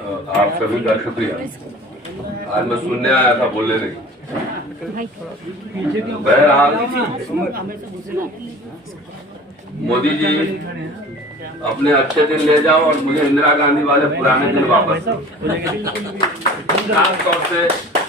आप सभी का शुक्रिया। आज मैं सुनने आया था, बोलने नहीं। बहरहाल मोदी जी अपने अच्छे दिन ले जाओ और मुझे इंदिरा गांधी वाले पुराने दिन वापस करो। खास तौर से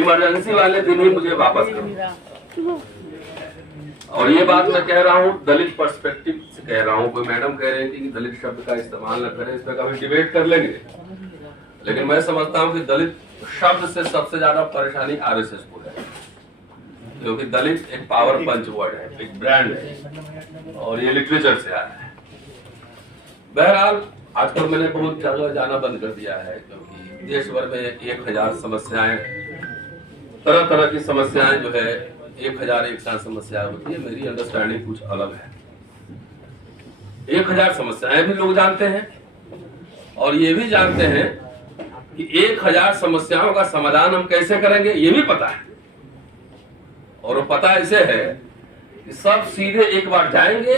इमरजेंसी वाले दिन ही मुझे वापस करो। और ये बात मैं कह रहा हूँ दलित पर्सपेक्टिव से कह रहा हूँ। कोई मैडम कह रही थी कि दलित शब्द का इस्तेमाल न करें, इस पर कभी डिबेट कर लेंगे। लेकिन मैं समझता हूँ कि दलित शब्द से सबसे ज्यादा परेशानी आरएसएस को है, क्योंकि दलित एक पावर पंच वर्ड है, एक ब्रांड है और ये लिटरेचर से आया है। बहरहाल आजकल मैंने बहुत जगह जाना बंद कर दिया है, क्योंकि देश भर में 1000 समस्याएं, तरह तरह की समस्याएं जो है 1000 एक साथ समस्या होती है। मेरी अंडरस्टैंडिंग कुछ अलग है। 1000 समस्याएं भी लोग जानते हैं और ये भी जानते हैं कि 1000 समस्याओं का समाधान हम कैसे करेंगे ये भी पता है। और वो पता ऐसे है कि सब सीधे एक बार जाएंगे,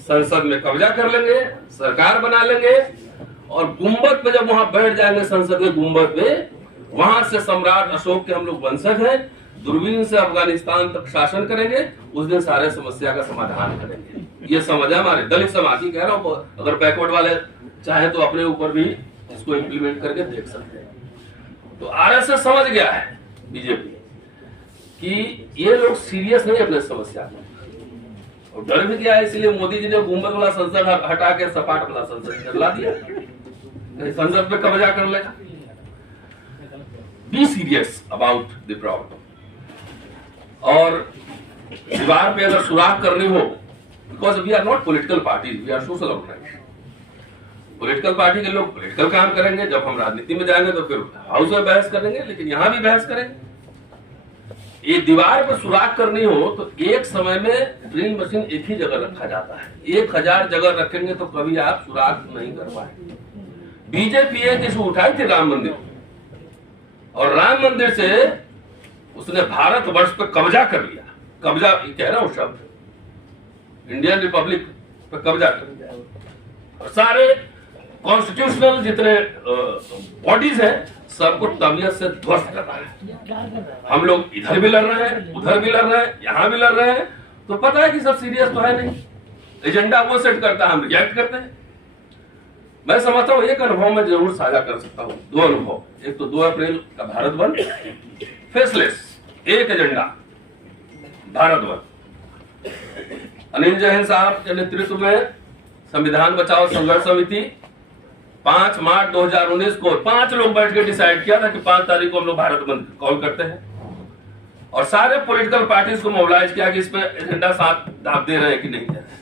संसद में कब्जा कर लेंगे, सरकार बना लेंगे और गुंबद पे जब वहां बैठ जाएंगे, संसद के गुंबद पे, वहां से सम्राट अशोक के हम लोग वंशज हैं, दूरबीन से अफगानिस्तान तक शासन करेंगे, उस दिन सारे समस्या का समाधान करेंगे। ये समझ है हमारे दलित समाज की। कह रहा हूं अगर बैकवर्ड वाले चाहे तो अपने ऊपर भी इसको इम्प्लीमेंट करके देख सकते हैं। तो आरएसएस समझ गया है, बीजेपी, कि ये लोग सीरियस नहीं अपने समस्या में, और डर भी गया है। इसलिए मोदी जी ने गुंबद वाला संसद हटा के सपाट वाला संसद ला दिया, संसद पे कब्जा कर लेगा। Be serious about the problem. और दीवार पे अगर सुराख करनी हो, because we are not political parties, we are social organisation. Political party के लोग पॉलिटिकल काम करेंगे, जब हम राजनीति में जाएंगे तो फिर हाउस में बहस करेंगे, लेकिन यहां भी बहस करेंगे। ये दीवार पर सुराख करनी हो तो एक समय में ड्रिल मशीन एक ही जगह रखा जाता है। 1000 जगह रखेंगे तो कभी आप सुराख नहीं कर पाएंगे। बीजेपी एक इशू उठाई थी राम मंदिर, और राम मंदिर से उसने भारत वर्ष पर कब्जा कर लिया। कब्जा कह रहा हूं शब्द, इंडियन रिपब्लिक पर कब्जा कर लिया। और सारे कॉन्स्टिट्यूशनल जितने बॉडीज हैं सबको तबीयत से ध्वस्त कर रहा है। हम लोग इधर भी लड़ रहे हैं, उधर भी लड़ रहे हैं, यहां भी लड़ रहे हैं, तो पता है कि सब सीरियस तो है नहीं। एजेंडा वो सेट करता है, हम रिएक्ट करते हैं। मैं समझता हूं एक अनुभव मैं जरूर साझा कर सकता हूं, 2 अनुभव। एक तो 2 अप्रैल का भारत बंद, फेसलेस, एक एजेंडा, भारत बंद। अनिल जैन साहब के नेतृत्व में संविधान बचाओ संघर्ष समिति 5 मार्च 2019 को 5 लोग बैठ के डिसाइड किया था कि 5 तारीख को हम लोग भारत बंद कॉल करते हैं, और सारे पॉलिटिकल पार्टीज को मोबिलाइज किया कि इस पे एजेंडा साथ दाब दे रहे हैं कि नहीं दे रहे।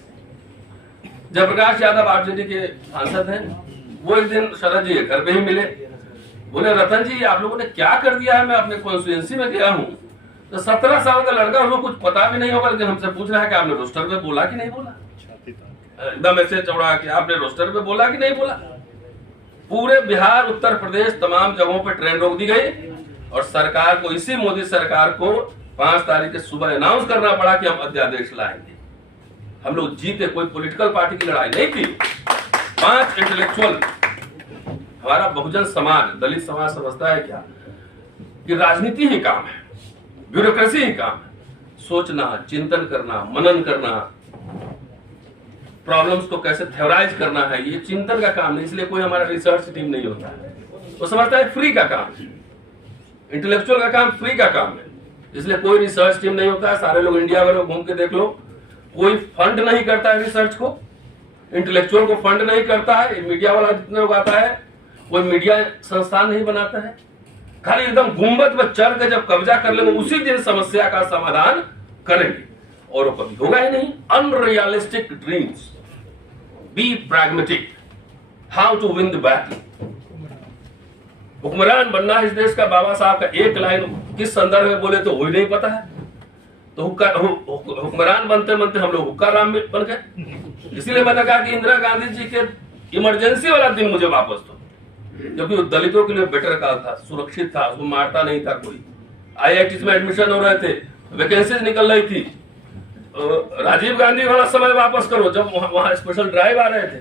जयप्रकाश यादव आरजेडी के सांसद हैं, वो एक दिन शरद जी घर पे ही मिले। बोले रतन जी आप लोगों ने क्या कर दिया है, मैं अपने कॉन्स्टिट्यूएंसी में गया हूँ तो 17 साल का लड़का, उसको कुछ पता भी नहीं होगा, लेकिन हमसे पूछ रहा है कि आपने रोस्टर पे बोला कि नहीं बोला। एकदम ऐसे चौड़ा कि आपने रोस्टर पे बोला कि नहीं बोला। पूरे बिहार, उत्तर प्रदेश, तमाम जगहों पे ट्रेन रोक दी गई और सरकार को, इसी मोदी सरकार को 5 तारीख के सुबह अनाउंस करना पड़ा कि हम अध्यादेश लाएंगे। हम लोग जीते, कोई पॉलिटिकल पार्टी की लड़ाई नहीं थी। 5 इंटेलेक्चुअल, हमारा बहुजन समाज, दलित समाज समझता है क्या कि राजनीति ही काम है, ब्यूरोक्रेसी ही काम है। सोचना, चिंतन करना, मनन करना, प्रॉब्लम्स को कैसे थ्योराइज करना है, ये चिंतन का काम नहीं। इसलिए कोई हमारा रिसर्च टीम नहीं होता है, वो समझता है फ्री का काम है, इंटेलेक्चुअल का काम फ्री का काम है, इसलिए कोई रिसर्च टीम नहीं होता है। सारे लोग इंडिया भर में घूम के देख लो, कोई फंड नहीं करता है रिसर्च को, इंटेलेक्चुअल को फंड नहीं करता है। मीडिया वाला जितने लोग आता है, कोई मीडिया संस्थान नहीं बनाता है। खाली एकदम गुंबद पर चढ़ के जब कब्जा कर लेंगे उसी दिन समस्या का समाधान करेंगे, और वो कभी होगा ही नहीं। Unrealistic dreams, be pragmatic, how to win the battle. हुक्मरान बनना इस देश का, बाबा साहब का एक लाइन किस संदर्भ में बोले तो वही नहीं पता है। तो हुक्मरान बनते बनते हम लोग हुक्का राम बन गए। इसीलिए मैंने कहा कि इंदिरा गांधी जी के इमरजेंसी वाला दिन मुझे वापस दो, क्योंकि वो दलितों के लिए बेटर काल था, सुरक्षित था, उसको मारता नहीं था कोई। IITs में एडमिशन हो रहे थे, वैकेंसीज निकल रही थी। राजीव गांधी वाला समय वापस करो, जब वहां स्पेशल ड्राइव आ रहे थे।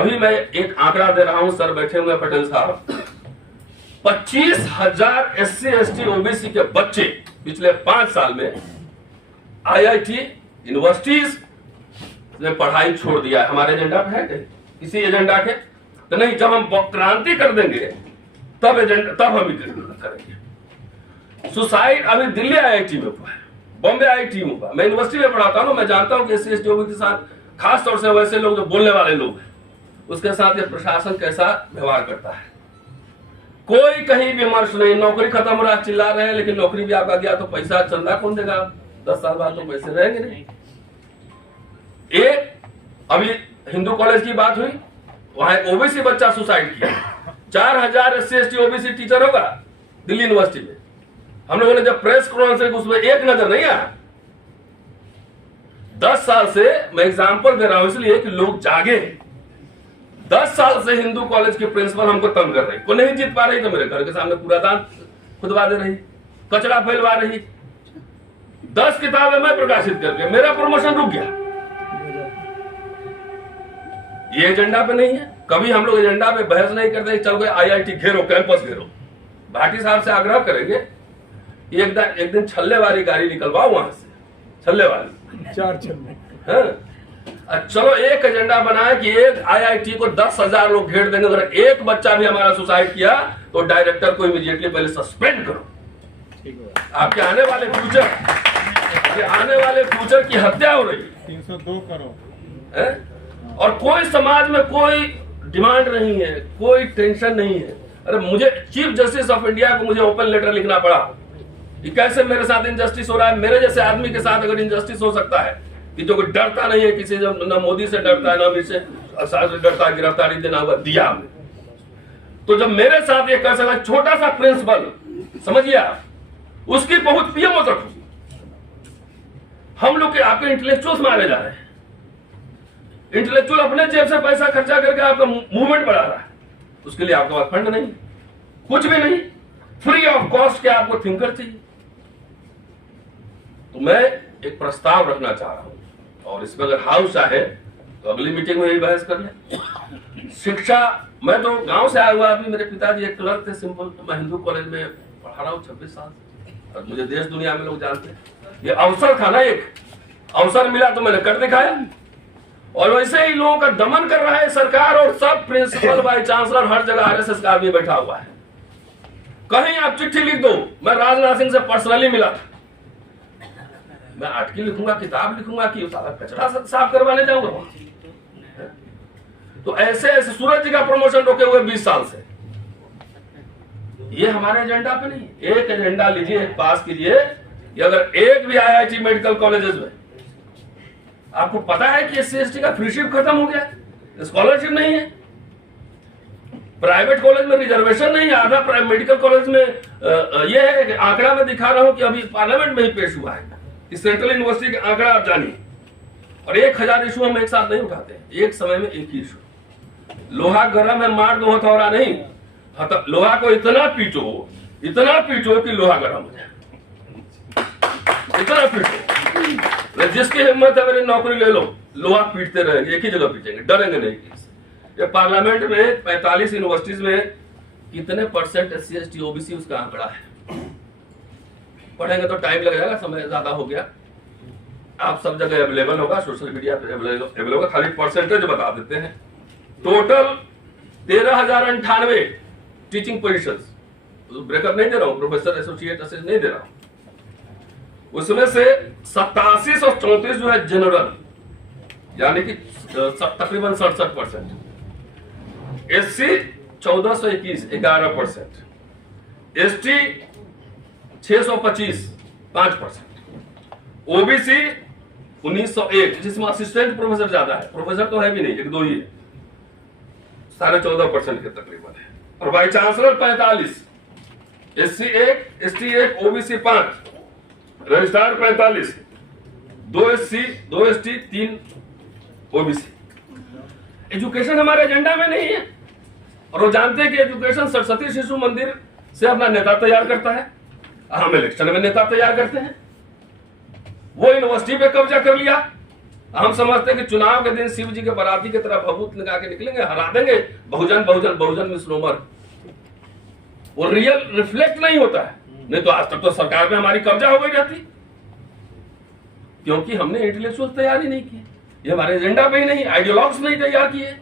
अभी मैं एक आंकड़ा दे रहा हूं, सर बैठे हुए पटेल साहब, 25,000 SC ST OBC के बच्चे पिछले 5 साल में IIT यूनिवर्सिटीज ने पढ़ाई छोड़ दिया है। हमारे एजेंडा पे है कहीं किसी एजेंडा के तो नहीं। जब हम क्रांति कर देंगे तब एजेंडा, तब हम करेंगे। सुसाइड अभी दिल्ली IIT में हुआ है, बॉम्बे IIT में हुआ। मैं यूनिवर्सिटी में पढ़ाता हूं, मैं जानता हूं कि SC ST OBC के साथ, खास तौर से वैसे लोग जो बोलने वाले लोग हैं, उसके साथ ये प्रशासन कैसा व्यवहार करता है। कोई कहीं विमर्श नहीं, नौकरी खत्म हो रहा, चिल्ला रहे हैं, लेकिन नौकरी भी आपका गया तो पैसा चंदा कौन देगा? 10 साल बाद तो पैसे रहेंगे नहीं। एक अभी हिंदू कॉलेज की बात हुई, वहां एक OBC बच्चा सुसाइड किया। 4000 SC ST OBC टीचर होगा दिल्ली यूनिवर्सिटी में। हम लोगों ने जब प्रेस कॉन्फ्रेंस उसमें एक नजर नहीं आया। 10 साल से मैं एग्जाम्पल दे रहा हूं इसलिए कि लोग जागे। 10 साल से हिंदू कॉलेज के प्रिंसिपल हमको तंग कर रही, को नहीं जीत पा रही तो मेरे घर के सामने कूड़ादान खुदवा दे रही, कचरा फैलवा रही। 10 किताबें मैं प्रकाशित करके मेरा प्रमोशन रुक गया। ये एजेंडा पे नहीं है। कभी हम लोग एजेंडा पे बहस नहीं करते, चल गए IIT घेरो, कैंपस घेरो। भाटी साहब से आग्रह करेंगे एक दिन छल्ले वाली गाड़ी निकलवाओ वहां से, छल्ले वाली 4 छल्ले। हाँ, चलो एक एजेंडा बनाए कि एक IIT को 10,000 लोग घेर देंगे। अगर एक बच्चा भी हमारा सुसाइड किया तो डायरेक्टर को इमीडिएटली पहले सस्पेंड करो। आपके आने वाले फ्यूचर की हत्या हो रही है। 302 करोड़ है? और कोई समाज में कोई डिमांड नहीं है, कोई टेंशन नहीं है। अरे मुझे चीफ जस्टिस ऑफ इंडिया को मुझे ओपन लेटर लिखना पड़ा कि कैसे मेरे साथ इनजस्टिस हो रहा है। मेरे जैसे आदमी के साथ अगर इनजस्टिस हो सकता है कि जो कोई डरता नहीं है किसी, न मोदी से डरता है, न अमित शाह से डरता है, गिरफ्तारी देना हुआ दिया हमने। तो जब मेरे साथ ये कर सकता, छोटा सा प्रिंसिपल समझिए आप, उसकी पहुंच पीएमओ तक होगी। हम लोग के आपके इंटेलेक्चुअल्स मारे जा रहे हैं। इंटेलेक्चुअल अपने जेब से पैसा खर्चा करके आपका मूवमेंट बढ़ा रहा है, उसके लिए आपके पास फंड नहीं, कुछ भी नहीं, फ्री ऑफ कॉस्ट के आपको थिंकर चाहिए। तो मैं एक प्रस्ताव रखना चाह रहा हूं और इसमें अगर हाउस चाहे तो अगली मीटिंग में यही बहस कर ले। शिक्षा, मैं तो गांव से आया हुआ आदमी, मेरे पिताजी एक क्लर्क थे सिंपल, तो मैं हिंदू कॉलेज में पढ़ा रहा हूँ 26 साल से और मुझे देश दुनिया में लोग जानते हैं। ये अवसर था ना, एक अवसर मिला तो मैंने कर दिखाया। और वैसे ही लोगों का दमन कर रहा है सरकार, और सब प्रिंसिपल वाइस चांसलर हर जगह RSS का आदमी बैठा हुआ है। कहीं आप चिट्ठी लिख दो, मैं राजनाथ सिंह से पर्सनली मिला था, मैं आर्टिकल लिखूंगा, किताब लिखूंगा कि सारा कचरा साफ करवाने जाऊंगा। तो ऐसे ऐसे सूरज जी का प्रमोशन रोके हुए 20 साल से, ये हमारे एजेंडा पे नहीं। एक एजेंडा लीजिए, एक पास कीजिए कि अगर एक भी IIT मेडिकल कॉलेजेस में आपको पता है कि SC ST का फ्रीशिप खत्म हो गया, स्कॉलरशिप नहीं है, प्राइवेट कॉलेज में रिजर्वेशन नहीं है, आधा मेडिकल कॉलेज में यह है कि आंकड़ा में दिखा रहा हूं कि अभी पार्लियामेंट में ही पेश हुआ है कि सेंट्रल यूनिवर्सिटी का आंकड़ा आप जानिए, और 1000 इशू हम एक साथ नहीं उठाते, एक समय में एक ही इशू। लोहा गर्म है, मार दो हथौड़ा नहीं, लोहा को इतना पीटो कि लोहा गर्म हो जाए, इतना पीटो। जिसकी हिम्मत है मेरी नौकरी ले लो, लोहा पीटते रहेंगे, एक ही जगह पीटेंगे, डरेंगे नहीं। ये पार्लियामेंट में 45 यूनिवर्सिटीज में कितने % SC ST OBC उसका आंकड़ा है, पढ़ेंगे तो टाइम लग जाएगा, समय ज्यादा हो गया। आप सब जगह अवेलेबल होगा, सोशल मीडिया पे अवेलेबल होगा, खाली परसेंटेज बता देते हैं। टोटल 13,098 टीचिंग पोजीशंस, ब्रेकअप नहीं दे रहा हूं, प्रोफेसर एसोसिएट असिस्टेंट नहीं दे रहा हूं। उसमें से 8734 जो है जनरल, यानी कि तकरीबन 67%, SC 1421 11%, ST 625 5%, OBC 1901 जिसमें असिस्टेंट प्रोफेसर ज्यादा है, प्रोफेसर तो है भी नहीं, 1-2 ही है, 14.5% के तकरीबन है। और vice chancellor 45, SC 1 ST 1 OBC 5, registrar 45, 2 SC 2 ST 3 OBC। Education हमारे एजेंडा में नहीं है, और वो जानते हैं कि एजुकेशन सरस्वती शिशु मंदिर से अपना नेता तैयार करता है, हम इलेक्शन में नेता तैयार करते हैं। वो यूनिवर्सिटी पे कब्जा कर लिया, हम समझते हैं कि चुनाव के दिन शिव जी के बराती की तरह भभूत लगा के निकलेंगे, हरा देंगे, बहुजन बहुजन बहुजन मिसनोमर। वो रियल रिफ्लेक्ट नहीं होता है। नहीं तो आज तक तो सरकार में हमारी कब्जा हो गई रहती, क्योंकि हमने इंटेलेक्चुअल तैयारी नहीं की, ये हमारे एजेंडा पे ही नहीं, आइडियोलॉग्स नहीं तैयार किए।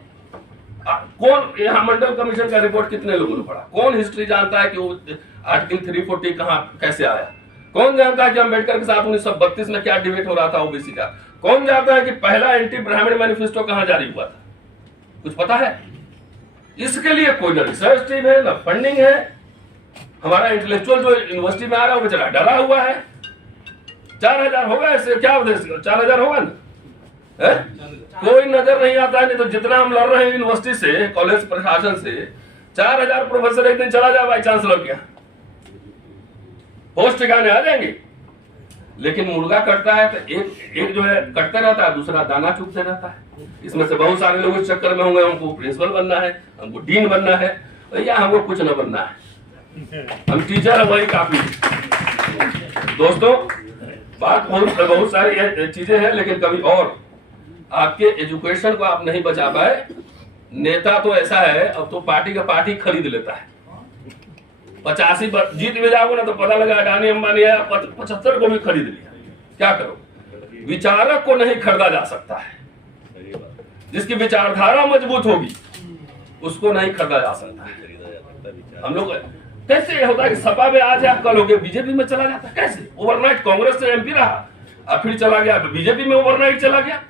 कौन यहाँ मंडल कमीशन का रिपोर्ट कितने लोगों ने पढ़ा? कौन हिस्ट्री जानता है कि वो आर्टिकल 340 कहाँ कैसे आया? कौन जानता है कि अम्बेडकर के साथ 1932 में क्या डिबेट हो रहा था ओबीसी का? कौन जानता है कि पहला एंटी ब्राह्मण मैनिफेस्टो कहां जारी हुआ था? कुछ पता है? इसके लिए कोई ना रिसर्च टीम है, ना फंडिंग है। हमारा इंटेलेक्चुअल जो यूनिवर्सिटी में आ रहा है वो बेचारा डरा हुआ है। 4000 होगा, इससे क्या उद्देश्य? 4000 होगा ना? कोई नजर नहीं आता है। नहीं तो जितना हम लड़ रहे हैं यूनिवर्सिटी से, कॉलेज प्रशासन से, 4000 प्रोफेसर एक दिन चला जाए वाइस चांसलर के, पोस्ट ठिकाने आ जाएंगे। लेकिन मुर्गा कटता है तो एक जो है कटते रहता है, दूसरा दाना चुगते रहता है। इसमें से बहुत सारे लोग इस चक्कर में होंगे, हमको प्रिंसिपल बनना है, हमको डीन बनना है, या हमको कुछ न बनना है, हम टीचर है वही काफी। दोस्तों, बात बहुत सारी चीजें हैं, लेकिन कभी और आपके एजुकेशन को आप नहीं बचा पाए। नेता तो ऐसा है, अब तो पार्टी का पार्टी खरीद लेता है। 85 जीत में जाओगे ना तो पता लगा अडानी अंबानी है, 75 को भी खरीद लिया। क्या करो? विचारक को नहीं खरीदा जा सकता है। जिसकी विचारधारा मजबूत होगी उसको नहीं खरीदा जा सकता है। हम लोग कैसे होता है कि सपा में आज आप कल हो गए बीजेपी में चला जाता है? कैसे? ओवरनाइट कांग्रेस से एमपी रहा और फिर चला गया बीजेपी में, ओवरनाइट चला गया।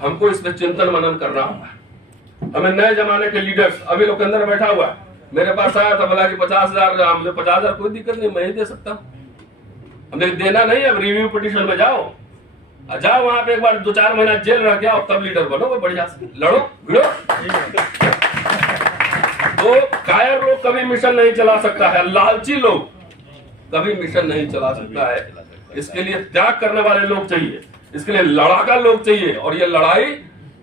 हमको इस पर चिंतन मनन करना होगा। हमें नए जमाने के लीडर्स, अभी लोकेंद्र बैठा हुआ है, मेरे पास आया था, बोला कि 50,000, मुझे 50,000 कोई दिक्कत नहीं, मैं ही दे सकता हूँ। हमने देना नहीं, अब रिव्यू पिटीशन में जाओ वहां पे एक बार 2-4 महीना जेल रह गया और तब लीडर बनो, बढ़िया से लड़ो भिड़ो। तो कायर लोग कभी मिशन नहीं चला सकता है, लालची लोग कभी मिशन नहीं चला सकता है। इसके लिए त्याग करने वाले लोग चाहिए, इसके लिए लड़ाका लोग चाहिए। और ये लड़ाई,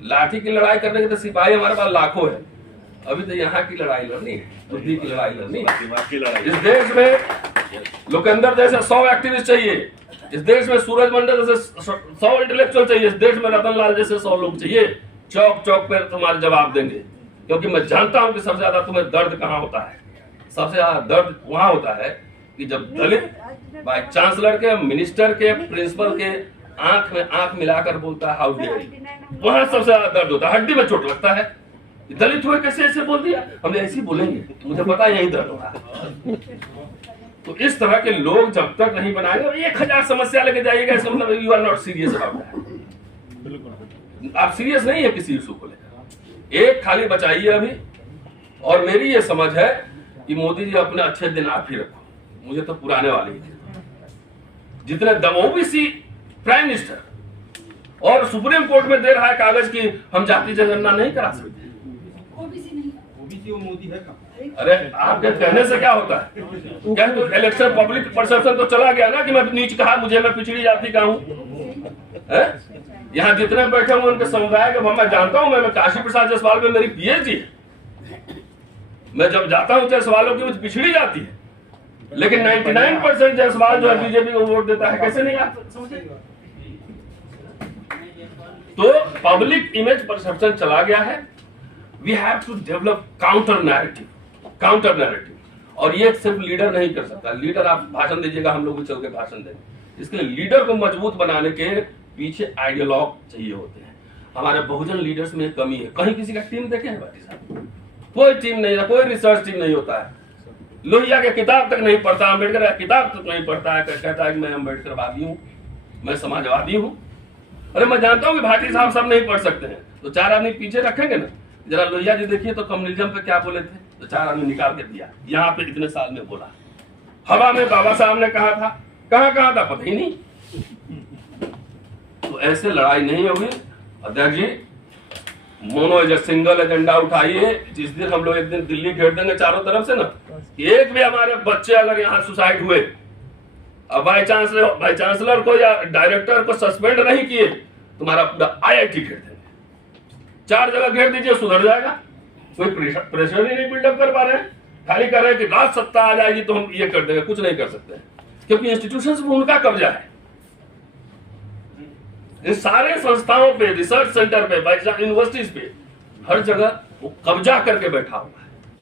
लाठी की लड़ाई करने के तो सिपाही हमारे पास लाखों है। अभी तो यहाँ की लड़ाई लड़नी है, बुद्धि की लड़ाई लड़नी है। इस देश में लोकेंद्र जैसे 100 एक्टिविस्ट चाहिए, इस देश में सूरज मंडल जैसे 100 इंटेलेक्चुअल चाहिए, इस देश में रतन लाल जैसे 100 लोग चाहिए। चौक चौक पर तुम्हारे जवाब देंगे, क्योंकि मैं जानता हूं कि सबसे ज्यादा तुम्हें दर्द कहाँ होता है। सबसे ज्यादा दर्द वहां होता है कि जब दलित वाइस चांसलर के, मिनिस्टर के, प्रिंसिपल के आंख में आंख मिलाकर बोलता है हाउ डेयर यू, वहां सबसे ज्यादा दर्द होता है, हड्डी में चोट लगता है। दलित हुए कैसे ऐसे बोल दिया, हमने ऐसे ही बोलेंगे, मुझे पता है यही दर्द हो रहा है। तो इस तरह के लोग जब तक नहीं बनाएंगे, 1000 समस्या लेके जाइएगा, इसका मतलब you are not serious about that. आप सीरियस नहीं है किसी इशू को लेकर। एक खाली बचाइए अभी। और मेरी ये समझ है कि मोदी जी अपने अच्छे दिन आप ही रखो, मुझे तो पुराने वाले ही थे। जितने दम ओबीसी प्राइम मिनिस्टर और सुप्रीम कोर्ट में दे रहा है कागज की हम जाति जनगणना नहीं करा सकते। ओबीसी मोदी है कहाँ? अरे आपके कहने से क्या होता है? क्या तो इलेक्शन पब्लिक परसेप्शन तो चला गया ना कि मैं नीच कहा, मुझे मैं पिछड़ी जाति का हूँ। यहाँ जितने बैठे हुए उनके समुदाय के मैं जानता हूँ। मैं काशी प्रसाद जायसवाल में मेरी पीएचडी है। मैं जब जाता हूँ जायसवालों की पिछड़ी जाती है, लेकिन 99% जायसवाल जो है बीजेपी को वोट देता है। कैसे नहीं आप समझे? तो पब्लिक इमेज परसेप्शन चला गया है। We have to develop counter narrative. और ये सिर्फ लीडर नहीं कर सकता। लीडर आप भाषण दीजिएगा, हम लोग भी चल के भाषण देंगे। इसके लिए लीडर को मजबूत बनाने के पीछे आइडियोलॉग चाहिए होते हैं। हमारे बहुजन लीडर्स में कमी है। कहीं किसी का टीम देखे हैं भाटी साहब? कोई टीम नहीं है, कोई रिसर्च टीम नहीं होता है। लोहिया के किताब तक नहीं पढ़ता, अम्बेडकर का किताब तक नहीं पढ़ता है, कहता है कि मैं अम्बेडकरवादी हूँ, मैं समाजवादी हूँ। अरे मैं जानता हूँ कि भाटी साहब सब नहीं पढ़ सकते हैं, तो 4 आदमी पीछे रखेंगे ना। जरा लोहिया जी देखिए तो कम्युनिज्म पे क्या बोले थे, तो 4 आदमी निकाल के दिया। यहाँ पे इतने साल में बोला, हवा में बाबा साहब ने कहा था, कहाँ कहा था पता ही नहीं। तो ऐसे लड़ाई नहीं होगी। अध्यक्ष जी, मोनो सिंगल एजेंडा उठाइए। जिस दिन हम लोग एक दिन दिल्ली घेर देंगे चारों तरफ से ना, एक भी हमारे बच्चे अगर यहाँ सुसाइड हुए, अब बाई चांसलर को या डायरेक्टर को सस्पेंड नहीं किए, तुम्हारा पूरा IIT घेर देंगे। 4 जगह घेर दीजिए, सुधर जाएगा। कोई प्रेशर ही नहीं बिल्डअप कर पा रहे हैं, खाली कर रहे हैं कि राज सत्ता आ जाएगी तो हम ये कर देंगे। कुछ नहीं कर सकते, क्योंकि इंस्टीट्यूशंस में उनका कब्जा है। इन सारे संस्थाओं पे, रिसर्च सेंटर पे, यूनिवर्सिटीज पे, हर जगह वो कब्जा करके बैठा हुआ है।